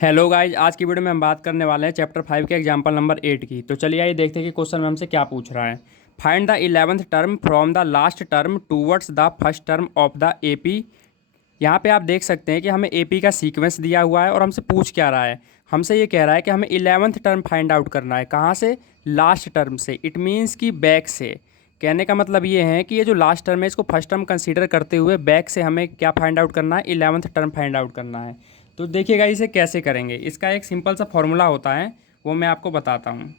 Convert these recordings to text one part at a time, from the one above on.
Hello guys, आज की video में हम बात करने वाले हैं चैप्टर 5 के एग्जाम्पल नंबर 8 की। तो चलिए आइए देखते हैं कि क्वेश्चन में हमसे क्या पूछ रहा है। Find the 11th term from the last term towards the first term of the AP. यहाँ पे आप देख सकते हैं कि हमें एपी का सीक्वेंस दिया हुआ है और हमसे पूछ क्या रहा है। हमसे ये कह रहा है कि हमें 11th टर्म फाइंड आउट करना है। कहाँ से? लास्ट टर्म से। इट मीन्स कि बैक से। कहने का मतलब ये है कि ये जो लास्ट टर्म है इसको फर्स्ट टर्म कंसीडर करते हुए बैक से हमें क्या फाइंड आउट करना है? 11th टर्म फाइंड आउट करना है। तो देखिएगा इसे कैसे करेंगे। इसका एक सिंपल सा फॉर्मूला होता है, वो मैं आपको बताता हूँ।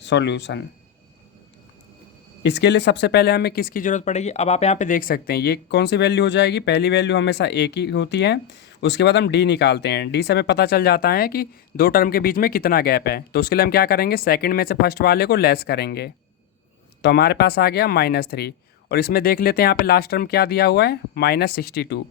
सॉल्यूशन। इसके लिए सबसे पहले हमें किसकी ज़रूरत पड़ेगी? अब आप यहाँ पे देख सकते हैं ये कौन सी वैल्यू हो जाएगी। पहली वैल्यू हमेशा ए की होती है। उसके बाद हम डी निकालते हैं। डी से हमें पता चल जाता है कि दो टर्म के बीच में कितना गैप है। तो उसके लिए हम क्या करेंगे? सेकंड में से फर्स्ट वाले को लेस करेंगे। तो हमारे पास आ गया -3। और इसमें देख लेते हैं यहाँ पे लास्ट टर्म क्या दिया हुआ है? -62।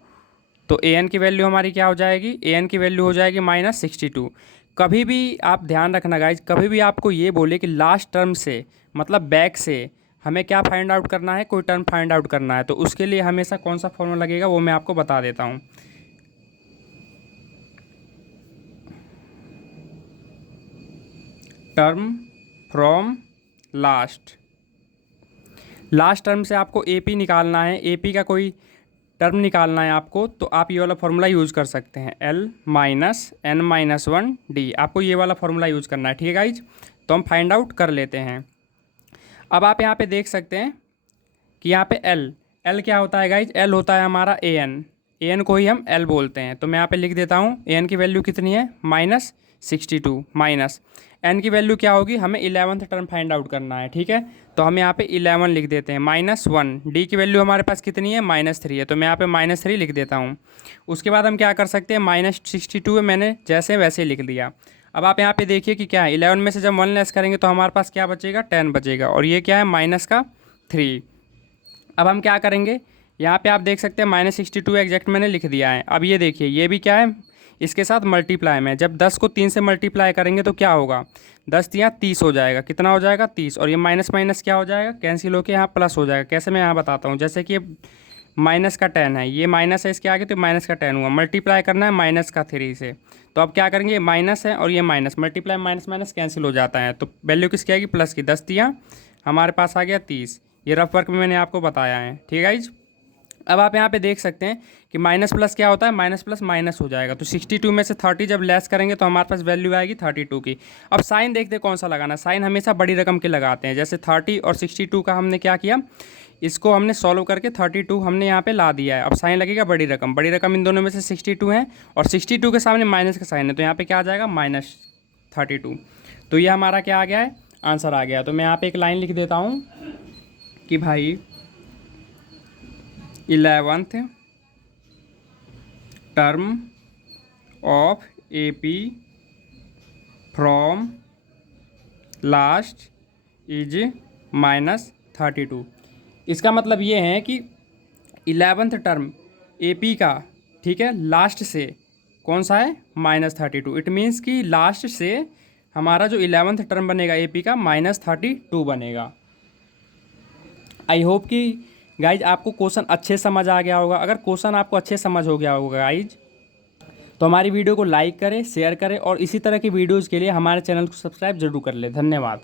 तो ए एन की वैल्यू हमारी क्या हो जाएगी? ए एन की वैल्यू हो जाएगी -62। कभी भी आप ध्यान रखना गाइज, कभी भी आपको ये बोले कि लास्ट टर्म से मतलब बैक से हमें क्या फाइंड आउट करना है, कोई टर्म फाइंड आउट करना है, तो उसके लिए हमेशा कौन सा फॉर्मूला लगेगा वो मैं आपको बता देता हूँ। Term from last. Last term से आपको एपी निकालना है, एपी का कोई टर्म निकालना है आपको, तो आप ये वाला फॉर्मूला यूज़ कर सकते हैं। L-N-1D, आपको ये वाला फॉर्मूला यूज़ करना है। ठीक है गाइज, तो हम फाइंड आउट कर लेते हैं। अब आप यहाँ पे देख सकते हैं कि यहाँ पे L क्या होता है गाइज? L होता है हमारा AN। AN को ही हम L बोलते हैं। तो मैं यहाँ पे लिख देता हूँ AN की वैल्यू कितनी है? -62 माइनस N की वैल्यू क्या होगी? हमें 11th टर्म फाइंड आउट करना है। ठीक है, तो हम यहाँ पे 11 लिख देते हैं -1। D की वैल्यू हमारे पास कितनी है? -3 है। तो मैं यहाँ पे -3 लिख देता हूँ। उसके बाद हम क्या कर सकते हैं? -62 है, मैंने जैसे वैसे लिख दिया। अब आप यहाँ पे देखिए कि क्या है, 11 में से जब 1 लेस करेंगे तो हमारे पास क्या बचेगा? 10 बचेगा। और ये क्या है? -3। अब हम क्या करेंगे? यहाँ पे आप देख सकते हैं -62 एग्जैक्ट मैंने लिख दिया है। अब ये देखिए ये भी क्या है? इसके साथ मल्टीप्लाई में जब 10 को 3 से मल्टीप्लाई करेंगे तो क्या होगा? 10 तियाँ 30 हो जाएगा। कितना हो जाएगा? 30। और ये माइनस माइनस क्या हो जाएगा? कैंसिल होकर यहाँ प्लस हो जाएगा। कैसे? मैं यहाँ बताता हूँ। जैसे कि माइनस का 10 है, ये माइनस है इसके आगे, तो माइनस का 10 हुआ। मल्टीप्लाई करना है -3 से। तो अब क्या करेंगे? ये माइनस है और ये minus, multiply minus minus cancel हो जाता है। तो वैल्यू किसकी आएगी? प्लस की। 10 तियाँ हमारे पास आ गया 30। ये रफ वर्क में मैंने आपको बताया है। ठीक है गाइज, अब आप यहाँ पे देख सकते हैं कि माइनस प्लस क्या होता है? माइनस प्लस माइनस हो जाएगा। तो 62 में से 30 जब लेस करेंगे तो हमारे पास वैल्यू आएगी 32 की। अब साइन देखते हैं कौन सा लगाना। साइन हमेशा बड़ी रकम के लगाते हैं। जैसे 30 और 62 का हमने क्या किया, इसको हमने सॉल्व करके 32 हमने यहाँ पे ला दिया है। अब साइन लगेगा बड़ी रकम। बड़ी रकम इन दोनों में से 62 है और 62 के सामने माइनस का साइन है, तो यहाँ पे क्या आ जाएगा? -32। तो ये हमारा क्या आ गया है? आंसर आ गया। तो मैं यहाँ पे एक लाइन लिख देता हूँ कि भाई 11th term of AP from last is -32। इसका मतलब ये है कि 11th टर्म एपी का, ठीक है, लास्ट से कौन सा है? -32। इट मीन्स कि लास्ट से हमारा जो 11th टर्म बनेगा एपी का -32 बनेगा। आई होप कि गाइज आपको क्वेश्चन अच्छे समझ आ गया होगा। अगर क्वेश्चन आपको अच्छे समझ हो गया होगा गाइज, तो हमारी वीडियो को लाइक करें, शेयर करें और इसी तरह की वीडियोज़ के लिए हमारे चैनल को सब्सक्राइब जरूर कर लें। धन्यवाद।